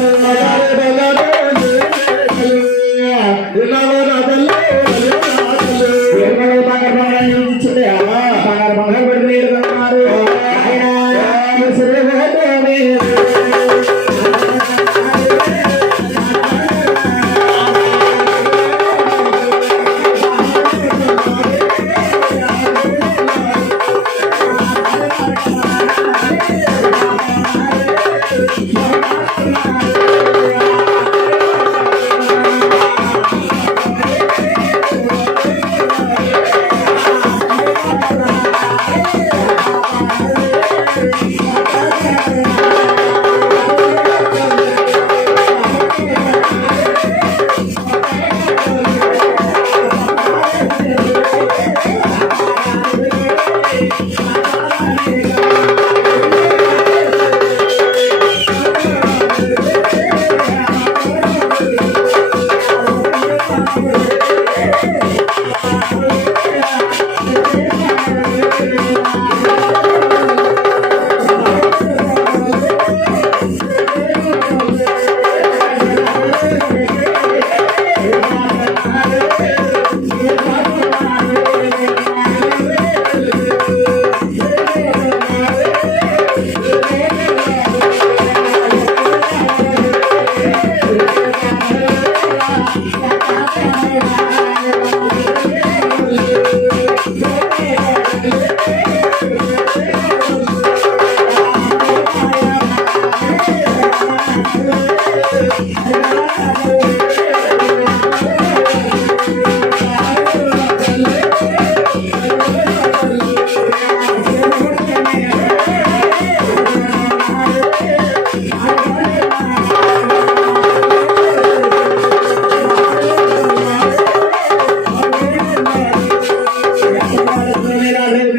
Obrigado.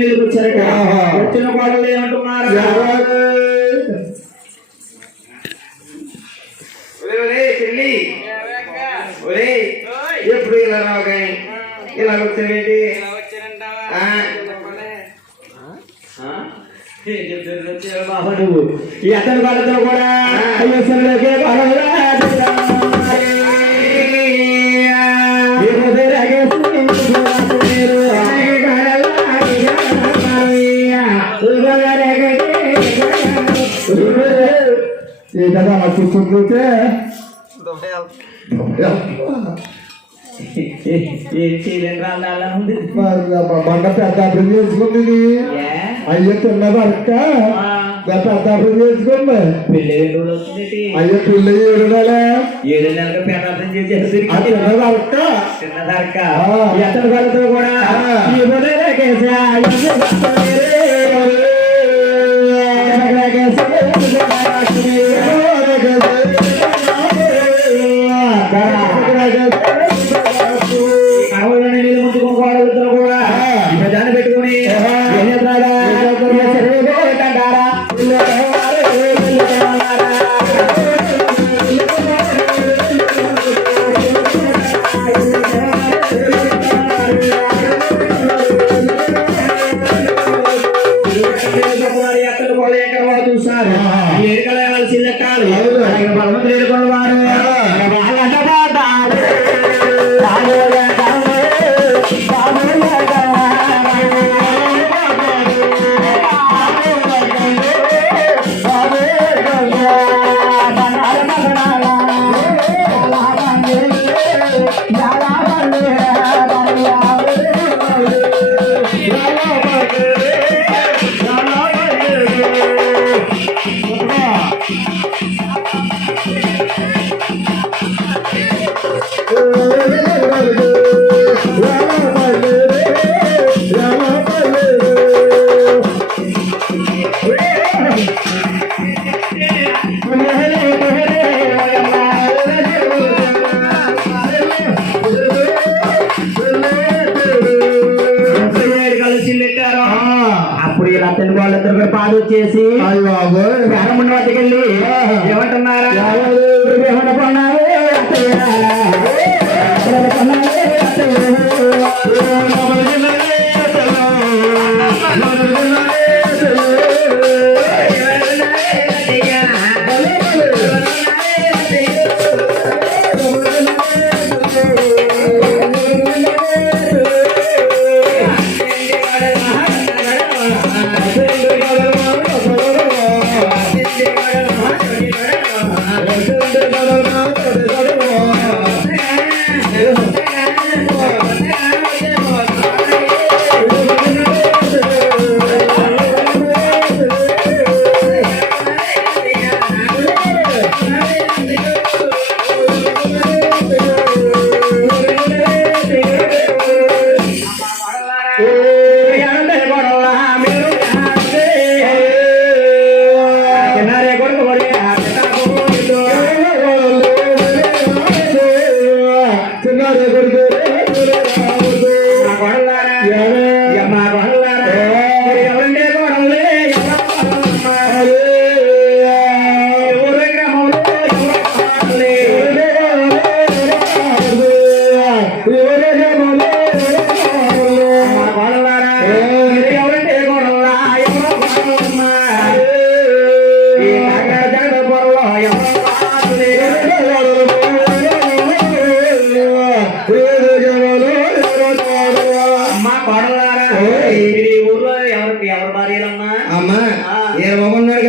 వచ్చిన కోడలు ఏమంటున్నారు చెల్లి. ఎప్పుడు ఇలా రావు? కానీ ఇలా వచ్చావేంటి? బాబా నువ్వు? ఈ అతని వాళ్ళతో కూడా బాగా బండ పెద్ద అభివృద్ధి చేసుకుంది ఏ? అయ్యో తిన్నది అక్క పెద్ద అభివృద్ధి అయ్యో ఏడు నెల ఏడు నెలలకు పేదార్థం తిన్నది అక్క కూడా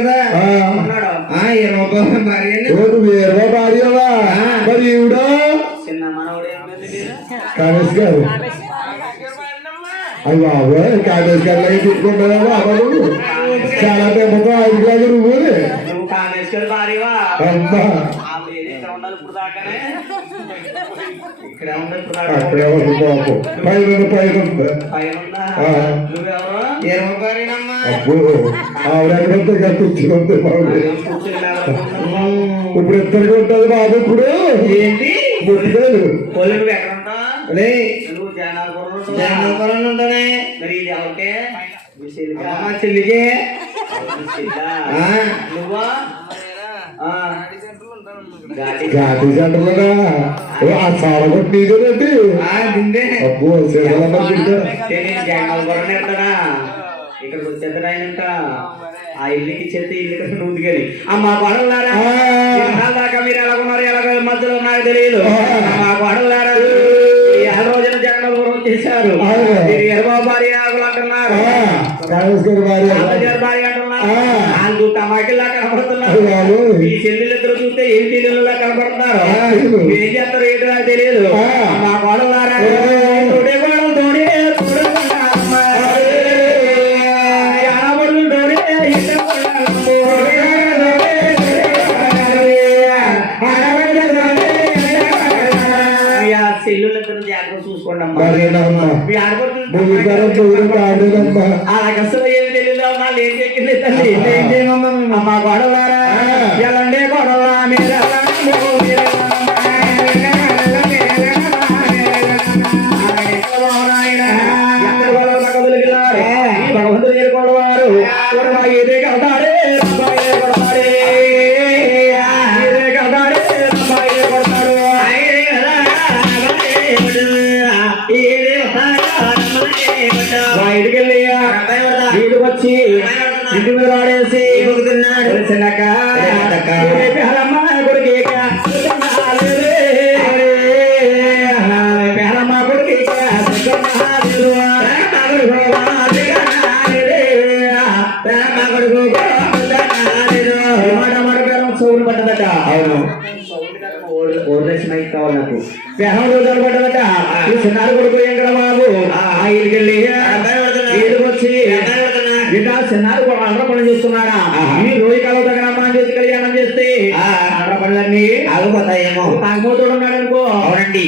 భార్యదా ఇరవై భార్యదా మరి ఈవిడో? కామేష్ గారు. అవి బాబు కామేష్ గారు లాగా తిట్టుకుంటారా బాబు? చాలా పెద్దతో ఐదు గారు నువ్వు అమ్మా. ఉండాలి ఇప్పుడు దాకానే? ఇక్కడ ఇప్పుడు బాబు. ఇప్పుడు ఇద్దరికి ఉంటుంది బాబు ఇప్పుడు. ఏంటి? ముట్టుకోదు పొల్లు నువ్వు ఎక్కడ ఉంటావు నువ్వు ఉంటానే మరి ఇది ఎవరికే? చెల్లికా? నువ్వా. ఘాటి సెంటర్లోనా ఆ సాల కొట్టి కదండి అబ్బో ఇక్కడికి వచ్చేద్దరు ఆయన ఇంకా ఆ ఇల్లుకి ఇచ్చేస్తే ఇల్లు దిగాలి అమ్మా పడవలారా? దాకా మీరు ఎలా ఉన్నారు? ఎలా మధ్యలో నాకు తెలియదు. అమ్మా పడవలారా? ఈ ఆ రోజున జగన్నాథపురం చేశారు. మీరు ఎరబా భార్య అంటున్నారు. భార్య. అంటున్నారు. కనబడుతున్నారు. అవును. ఈ చెల్లెలిద్దరు చూస్తే ఏం చెల్లెలులా అవును. ఏం చేస్తారు ఏంటో నాకు తెలియదు. మా కోడలారా చూసుకోండి అమ్మా. మరేనమ్మా మీ చెక్కింది తల్లి ఏం చేయమమ్మా అమ్మ గొడవలారా ఎలాంటి గొడవలా మీరు భగవంతుడు కడతాడే వీడికి వచ్చి ఇంటి మీద వాడేసి తెలిసినాక సౌండ్ పట్టదట అవును. ఓర్లక్ష్మి కావాలి నాకు గ్రహం రోజులు పడ్డదట ఈ చిన్నారు కొడుకు ఎక్కడ బాబు ఆ ఇల్లుకెళ్ళి ఇల్లుకి వచ్చి చిన్నారు ఈ రోజు కాలం తగిన అమ్మాని చేసి కళ్యాణం చేస్తే అండ్ర పనులన్నీ ఆగిపోతాయేమో. తాగుబోతుడు ఉన్నాడు అనుకో అవునండి.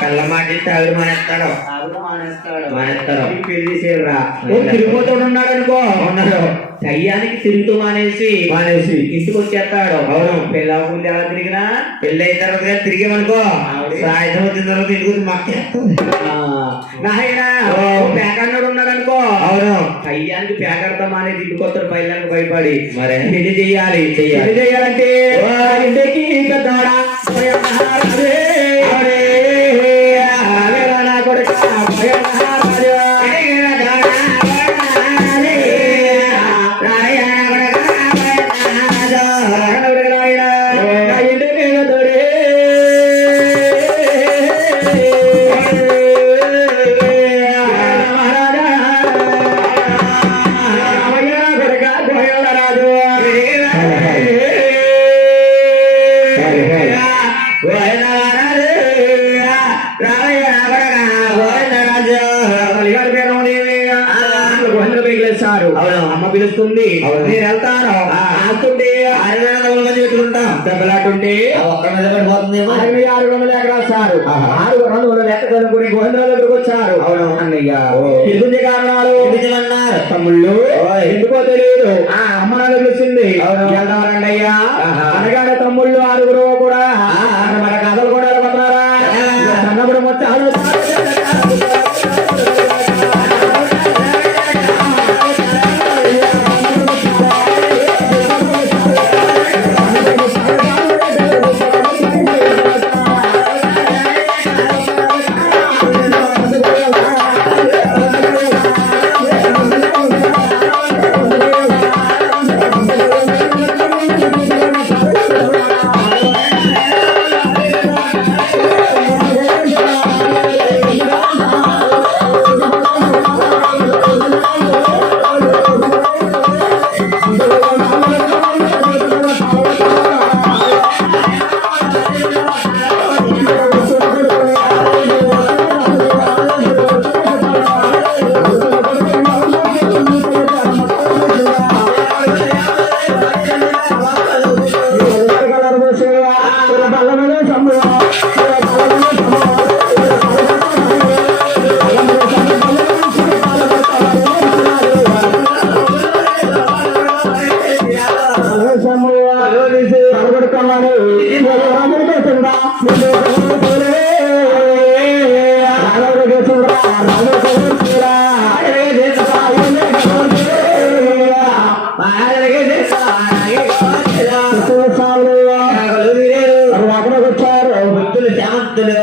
పెళ్ళి చేయగానే ఆ పిల్ల మాట తాగుడు మానేస్తాడు. తాగుడు మానేస్తాడు? మానేస్తాడు పెళ్ళి చేయరా? తిరిగిపోతాడు ఉన్నాడు అనుకో ఉన్నాడు. కయ్యానికి తిరుగుతూ మానేసి మానేసి. ఇంటికి వచ్చేస్తాడు. అవును. పెళ్ళ ముందు ఎలా తిరిగినా? పెళ్ళి అయిన తర్వాత తిరిగామనుకో. సాయంత్రం వచ్చిన తర్వాత ఇంటికి మాకేస్తుంది నాయన పేకన్నాడు ఉన్నాడు అనుకో అవును. కయ్యానికి పేకడతాం అనేది ఇంటికి వస్తాడు పైలానికి భయపడి. మరి? పెళ్ళి చెయ్యాలి చెయ్యాలి ఇంటికి పెద్దవాడా తమ్ముళ్ళు ఆరుగురు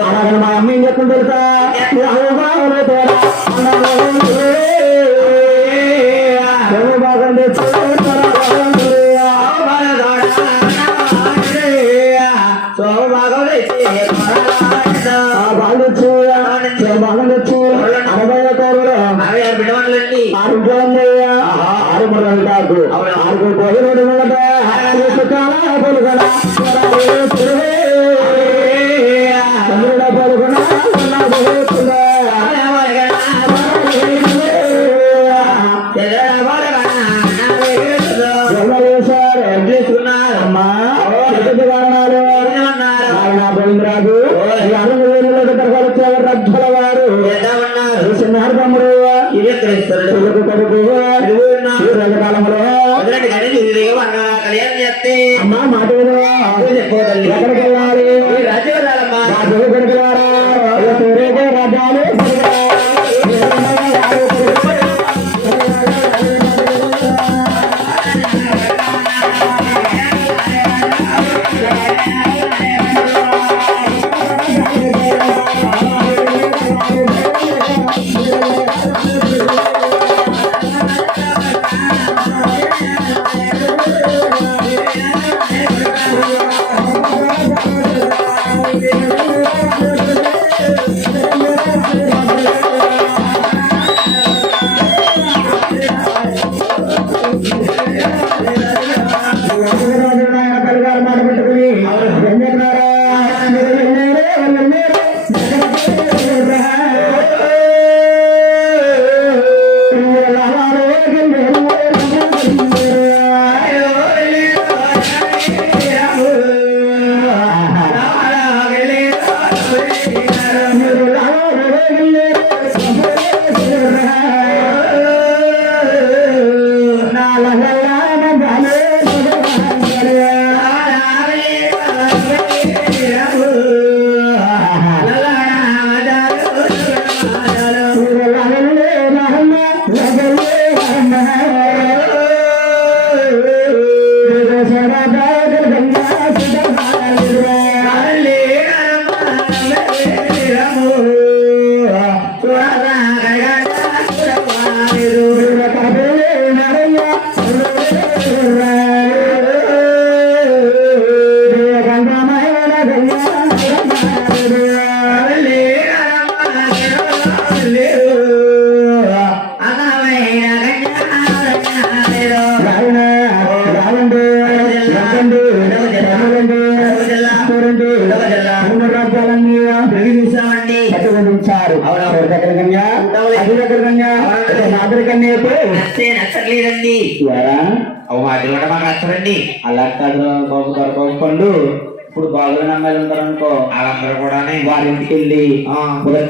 అక్కడికి మా అమ్మ ఏం చెప్తుంది తెలుసా?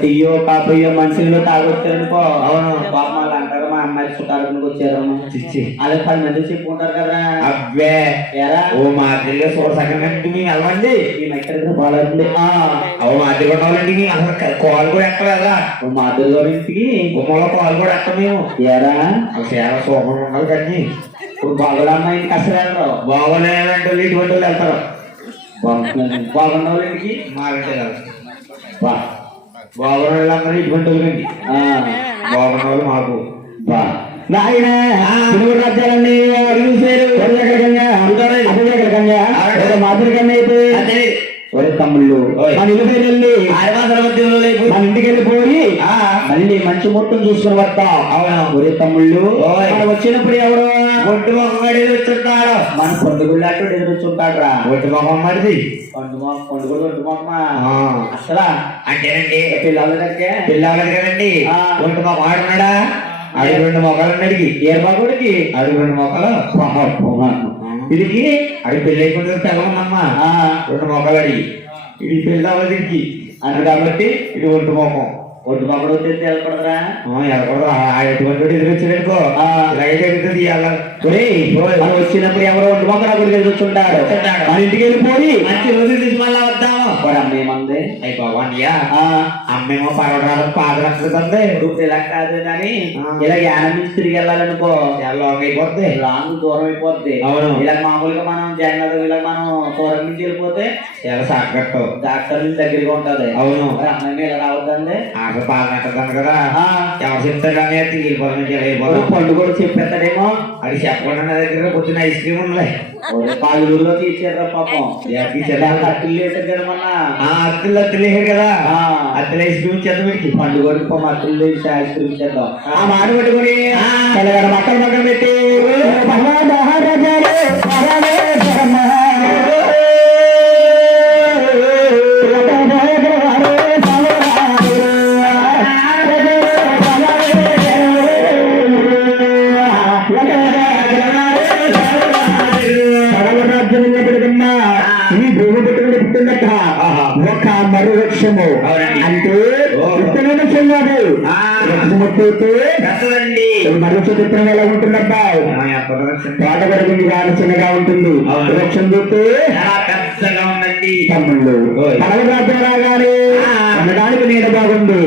టీయో కాపీయో మనుషులు తాగొచ్చారనుకో. అవును. పాప వాళ్ళు అంటారు మా అమ్మాయి చుట్టాలకు వచ్చారు. చిచ్చి. అదే పది మంది చెప్పుకుంటారు కదా అబ్బే. ఎరా. ఓ మా అద్దెల్లో చూడసకండి మీ వెళ్ళండి ఈ మెక్కడికి బాగుంది ఓ మా అద్దె కొట్టాలండి మీ అసలు కాల్ కూడా ఎక్కలేదా మా అద్దెలో ఇంటికి గుమ్మలో కాల్ కూడా ఎక్క మేము. ఎరా. చాలా సూపర్ ఉండాలి కానీ ఇప్పుడు బాగుల అమ్మాయి ఇంటికి అసలు వెళ్ళరు బాగోలేదంటే ఇటువంటి వాళ్ళు వెళ్తారు. బాగున్న వాళ్ళ ఇంటికి? మాకంటే కాదు బా బాగున్న వాళ్ళందరూ ఇటువంటి వాళ్ళండి బాగున్న వాళ్ళు మాకు నాయన తెలుగు రాజ్యాలన్నీ చూసారు? ఎక్కడికన్నా ఒక మాదిరి కన్నా అయితే ఒరే తమ్ముళ్ళు. ఓయ్. మన ఇల్లు వెళ్ళి ఆదివాసర మధ్యలో లేపు మన ఇంటికి వెళ్ళిపోయి మళ్ళీ మంచి మొత్తం చూసుకుని వస్తాం. అవును. ఒరే తమ్ముళ్ళు. మనం వచ్చినప్పుడు ఎవరు? ఒట్టు మొక్కడి వచ్చుంటాడు. మన పండుగలు అటు ఎదురుచుంటాడు రా మొక్కం మరిది పండుగ పండుగలు మొక్క ఆ. అసలా? అంటేనండి పిల్లల దగ్గర పిల్లలు కదండి. మొక్క ఆడున్నాడా అది రెండు మొక్కలు అడిగి. ఏర్బాగుడికి అది రెండు మొక్కలు. ఇదికి అది పెళ్ళి అయిపోతే తెల్లమమ్మా రెండు మొక్కలు అడిగి ఇది పెళ్ళి అవ్వదికి అని కాబట్టి ఇది ఒంటి మొఖం ఒడ్డు పక్కడు వచ్చేసి వెళ్ళకూడదురా. ఎటువంటి ఇలాగే జరుగుతుంది వచ్చినప్పుడు ఎవరో ఒడ్డు పక్కన అక్కడికి వెళ్ళొచ్చుంటాడు మన ఇంటికి వెళ్ళిపోయి. మంచి రోజులు తీసి మళ్ళా వద్దాము వాడు అమ్మేమంది అయ్యి అమ్మేమో పర్వటాలకు పాద రక్షిస్తుంది ఇప్పుడు ఇలా కాదు కానీ ఆ. ఇలా యానం నుంచి తిరిగి వెళ్ళాలనుకో లాంగ్ అయిపోద్ది? లాంగ్ దూరం అయిపోద్ది. అవును. ఇలా మామూలుగా మనం జగన్ ఇలా మనం నుంచి వెళ్ళిపోతే చాలా సాకట్టు డాక్టర్ నుంచి దగ్గరగా ఉంటది. అవును. అమ్మాయి మీద రావద్దండి. నట్టదాను కదా. ఎవరు చెప్తారు కానీ వెళ్ళిపోతాం పండు కూడా చెప్పేస్తాడేమో. అది చెప్పకుండా నా దగ్గర పొద్దున ఐస్ క్రీమ్ ఉన్నాయి పాలూరులో తీసారా పాపం. కదా మొన్న? ఆ అత్తులు అత్తులు వేసారు కదా. అత్తులు ఐస్ క్రీమ్ చేద్దాం వీడికి. పాపం లేచి ఐస్ క్రీమ్ చేద్దాం ఆ. మాట పట్టుకొని మక్కలు పెట్టి ఈ భూమి పుట్టుకుని పుట్టిందట ఒక మరు వృక్షము. అంటే ఓ. విత్తన వృక్షం కాదు ఆ. వృక్షం పుట్టుతూ పెద్దదండి. మరు చిత్రం ఎలా ఉంటుందబ్బా? తోట పెరుగుంది కానీ చిన్నగా ఉంటుంది. వృక్షం చుట్టూ చాలా పెద్దగా ఉందండి. తమ్ముళ్ళు ఓయ్. పడవ రాజ్యం రాగానే ఉండడానికి నీడ బాగుంది.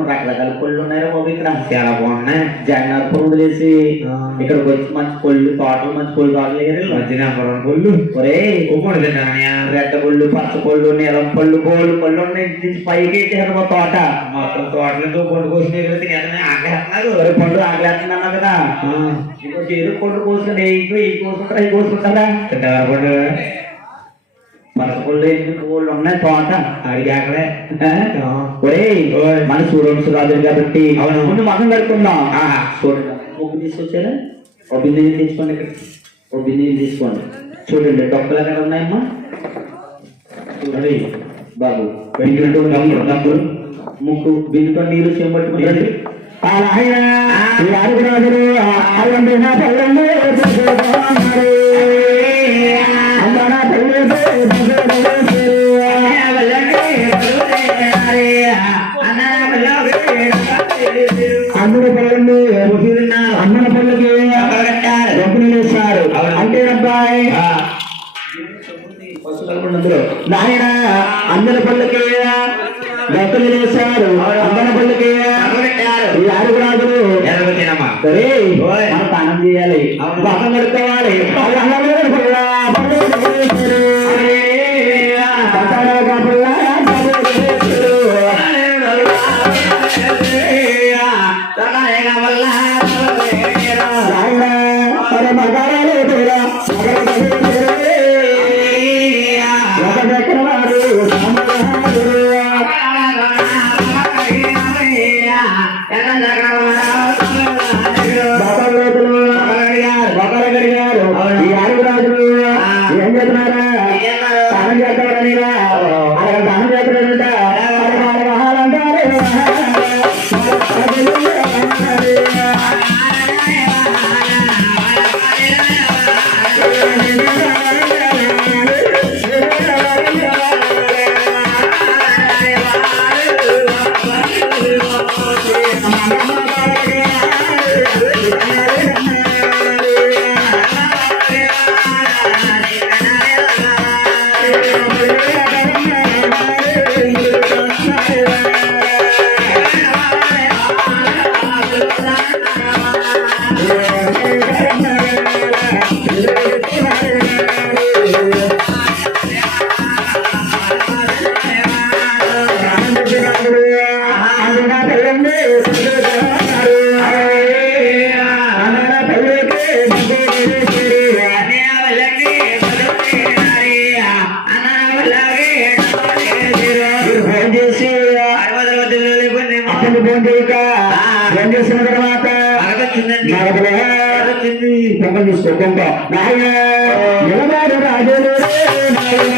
పాపం రకరకాల పళ్ళు ఉన్నాయో బాబు. ఇక్కడ చాలా బాగున్నాయి. జగన్నాథపురం వదిలేసి ఆ. ఇక్కడికి వచ్చి మంచి పళ్ళు తోటలు మంచి పళ్ళు తోటలు ఎగిరి మధ్యన పొలం పళ్ళు. ఒరేయ్ ఉప్పుడు తింటానయ్యా రెడ్డ పళ్ళు పచ్చ పళ్ళు నీలం పళ్ళు గోళ్ళు పళ్ళు ఉన్నాయి. పైకి ఎట్టేసారు మా తోట. మొత్తం తోటలతో పండు కోసిన ఆగ్రహిస్తున్నారు ఒరే పళ్ళు ఆగలేస్తున్నాను కదా. ఇంకో చేరు పళ్ళు కోసుకుని ఇంకో ఈ కోసుకుంటారా ఈ కోసుకుంటారా? పండు పచ్చ పళ్ళు ఎందుకు? వాళ్ళు ఉన్నాయి తోట. అడిగి ఓయ్. మన స్టూడెంట్స్ రాదు కాబట్టి. ముందు మగం కడుక్కుందాం. ఆహా. చూడండి. ముగ్గు తీసుకొచ్చారా ఒక బిందె తీసుకోండి ఇక్కడ. ఒక బిందె తీసుకోండి. చూడండి డొక్కలు ఎక్కడ ఉన్నాయమ్మా? చూడండి. బాబు బిందుతో నీళ్ళు డబ్బులు ముక్కు బిందుతో నీళ్ళు చెంబట్టుకుంటారు అందరూ ఈ తర్వాత అరగచ్చిందండి అరగచ్చింది కొంత చూసుకోకుండా నాయన. రాజులు నాయన